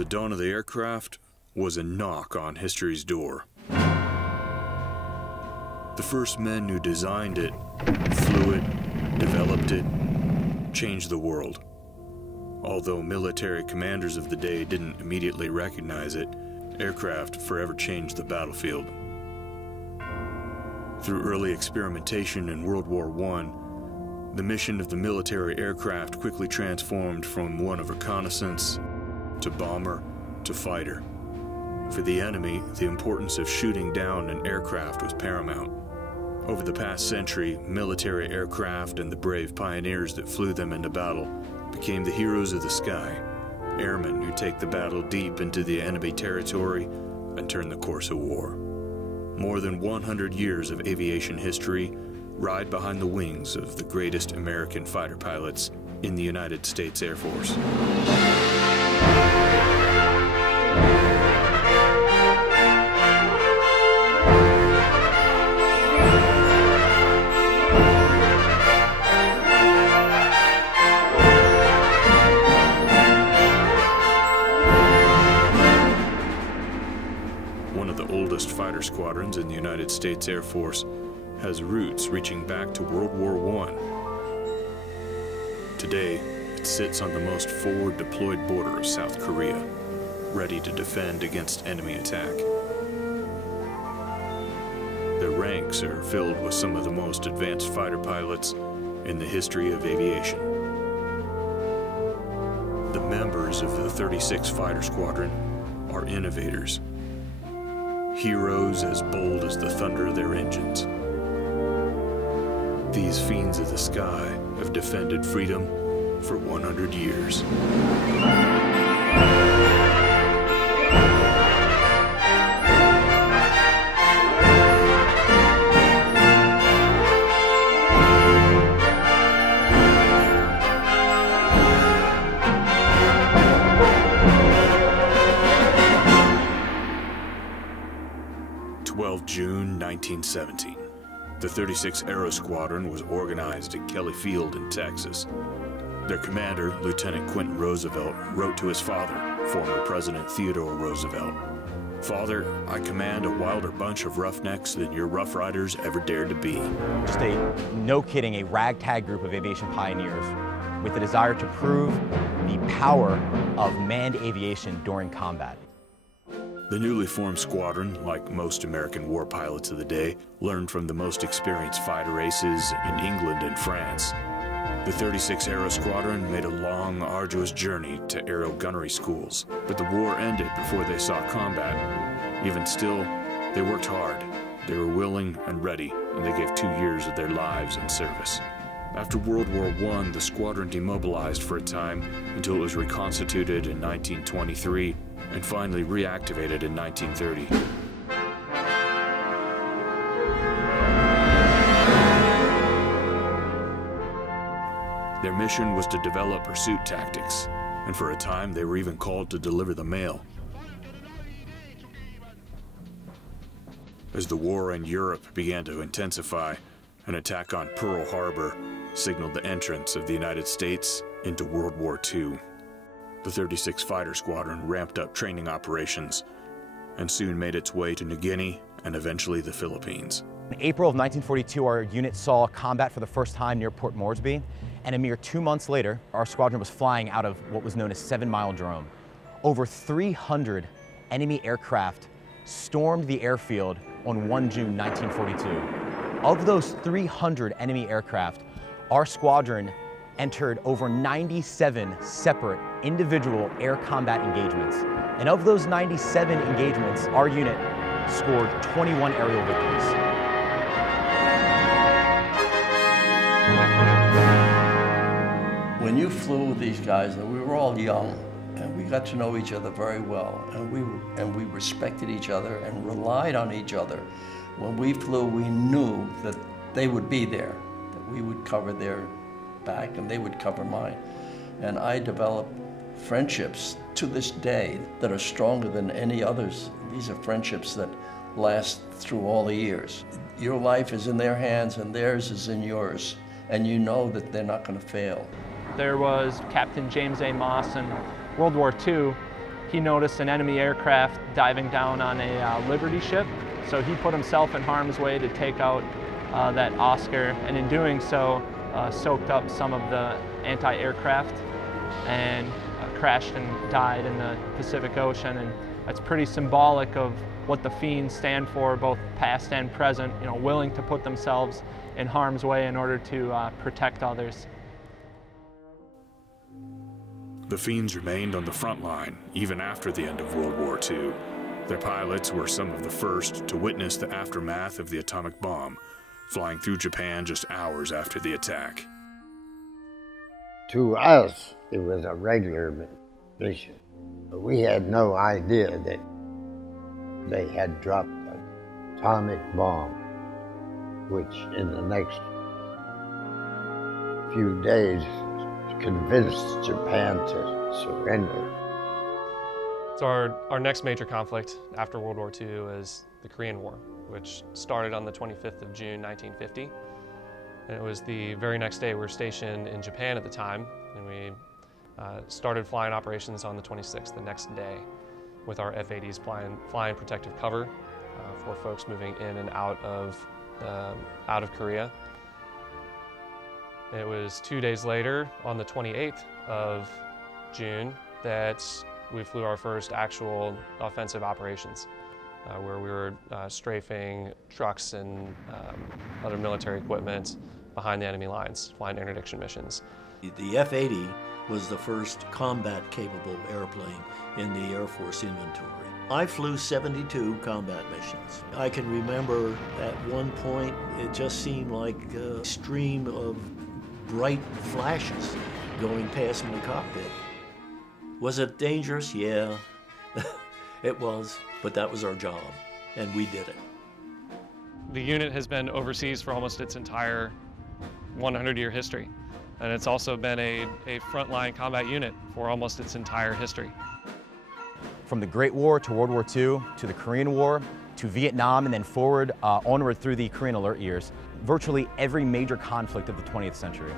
The dawn of the aircraft was a knock on history's door. The first men who designed it, flew it, developed it, changed the world. Although military commanders of the day didn't immediately recognize it, aircraft forever changed the battlefield. Through early experimentation in World War I, the mission of the military aircraft quickly transformed from one of reconnaissance to bomber to fighter. For the enemy, the importance of shooting down an aircraft was paramount. Over the past century, military aircraft and the brave pioneers that flew them into battle became the heroes of the sky, airmen who take the battle deep into the enemy territory and turn the course of war. More than 100 years of aviation history ride behind the wings of the greatest American fighter pilots in the United States Air Force. Fighter Squadrons in the United States Air Force has roots reaching back to World War I. Today, it sits on the most forward deployed border of South Korea, ready to defend against enemy attack. Their ranks are filled with some of the most advanced fighter pilots in the history of aviation. The members of the 36th Fighter Squadron are innovators, heroes as bold as the thunder of their engines. These fiends of the sky have defended freedom for 100 years. 12 June 1917. The 36th Aero Squadron was organized at Kelly Field in Texas. Their commander, Lieutenant Quentin Roosevelt, wrote to his father, former President Theodore Roosevelt, "Father, I command a wilder bunch of roughnecks than your Rough Riders ever dared to be." Just no kidding, a ragtag group of aviation pioneers with the desire to prove the power of manned aviation during combat. The newly formed squadron, like most American war pilots of the day, learned from the most experienced fighter aces in England and France. The 36th Aero Squadron made a long, arduous journey to aero gunnery schools, but the war ended before they saw combat. Even still, they worked hard. They were willing and ready, and they gave 2 years of their lives in service. After World War I, the squadron demobilized for a time until it was reconstituted in 1923 and finally reactivated in 1930. Their mission was to develop pursuit tactics, and for a time they were even called to deliver the mail. As the war in Europe began to intensify, an attack on Pearl Harbor signaled the entrance of the United States into World War II. The 36th Fighter Squadron ramped up training operations and soon made its way to New Guinea and eventually the Philippines. In April of 1942, our unit saw combat for the first time near Port Moresby, and a mere 2 months later, our squadron was flying out of what was known as 7 Mile Drome. Over 300 enemy aircraft stormed the airfield on 1 June 1942. Of those 300 enemy aircraft, our squadron entered over 97 separate individual air combat engagements. And of those 97 engagements, our unit scored 21 aerial victories. When you flew with these guys, we were all young, and we got to know each other very well, and we respected each other and relied on each other. When we flew, we knew that they would be there, that we would cover their back and they would cover mine. And I developed friendships to this day that are stronger than any others. These are friendships that last through all the years. Your life is in their hands and theirs is in yours, and you know that they're not going to fail. There was Captain James A. Moss in World War II he noticed an enemy aircraft diving down on a Liberty ship, so he put himself in harm's way to take out that Oscar, and in doing so soaked up some of the anti-aircraft and crashed and died in the Pacific Ocean. And that's pretty symbolic of what the Fiends stand for, both past and present, you know, willing to put themselves in harm's way in order to protect others. The Fiends remained on the front line even after the end of World War II. Their pilots were some of the first to witness the aftermath of the atomic bomb, flying through Japan just hours after the attack. To us, it was a regular mission. We had no idea that they had dropped an atomic bomb, which in the next few days convinced Japan to surrender. So our next major conflict after World War II is the Korean War, which started on the 25th of June, 1950. And it was the very next day. We were stationed in Japan at the time, and we started flying operations on the 26th, the next day, with our F-80s flying protective cover for folks moving in and out of Korea. It was 2 days later, on the 28th of June, that we flew our first actual offensive operations, where we were strafing trucks and other military equipment behind the enemy lines, flying interdiction missions. The F-80 was the first combat-capable airplane in the Air Force inventory. I flew 72 combat missions. I can remember at one point, it just seemed like a stream of bright flashes going past my cockpit. Was it dangerous? Yeah, it was, but that was our job, and we did it. The unit has been overseas for almost its entire 100-year history, and it's also been a frontline combat unit for almost its entire history. From the Great War to World War II, to the Korean War, to Vietnam, and then forward onward through the Korean Alert years, virtually every major conflict of the 20th century.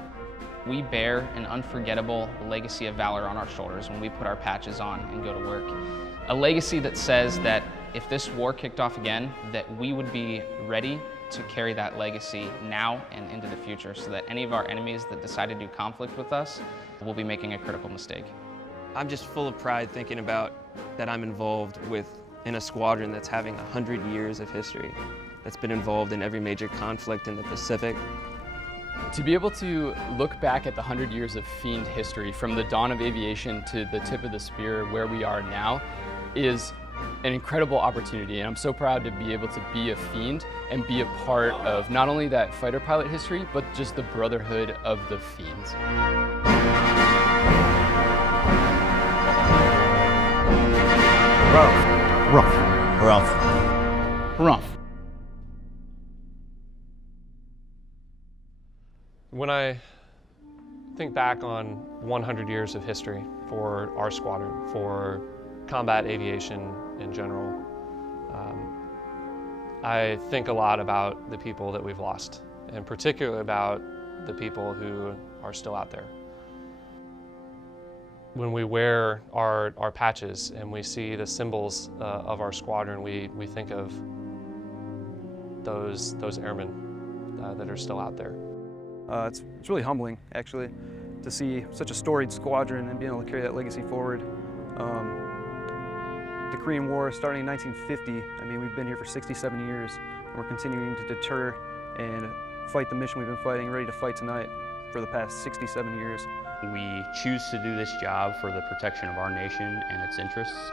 We bear an unforgettable legacy of valor on our shoulders when we put our patches on and go to work. A legacy that says that if this war kicked off again, that we would be ready to carry that legacy now and into the future, so that any of our enemies that decide to do conflict with us will be making a critical mistake. I'm just full of pride thinking about that I'm involved in a squadron that's having 100 years of history, that's been involved in every major conflict in the Pacific. To be able to look back at the 100 years of Fiend history, from the dawn of aviation to the tip of the spear where we are now, is an incredible opportunity, and I'm so proud to be able to be a Fiend and be a part of not only that fighter pilot history, but just the brotherhood of the Fiends. Harrumph. When I think back on 100 years of history for our squadron, for combat aviation in general, I think a lot about the people that we've lost, and particularly about the people who are still out there. When we wear our patches and we see the symbols of our squadron, we think of those airmen that are still out there. It's really humbling, actually, to see such a storied squadron and being able to carry that legacy forward. The Korean War starting in 1950, I mean, we've been here for 67 years, and we're continuing to deter and fight the mission we've been fighting, ready to fight tonight for the past 67 years. We choose to do this job for the protection of our nation and its interests.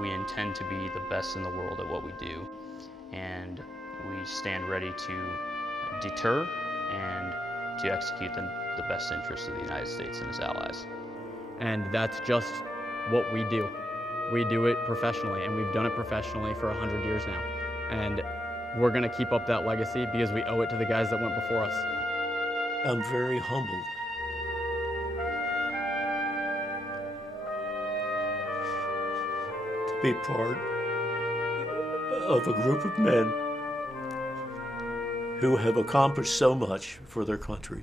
We intend to be the best in the world at what we do, and we stand ready to deter and to execute the best interests of the United States and its allies. And that's just what we do. We do it professionally, and we've done it professionally for 100 years now. And we're gonna keep up that legacy because we owe it to the guys that went before us. I'm very humbled. To be part of a group of men who have accomplished so much for their country.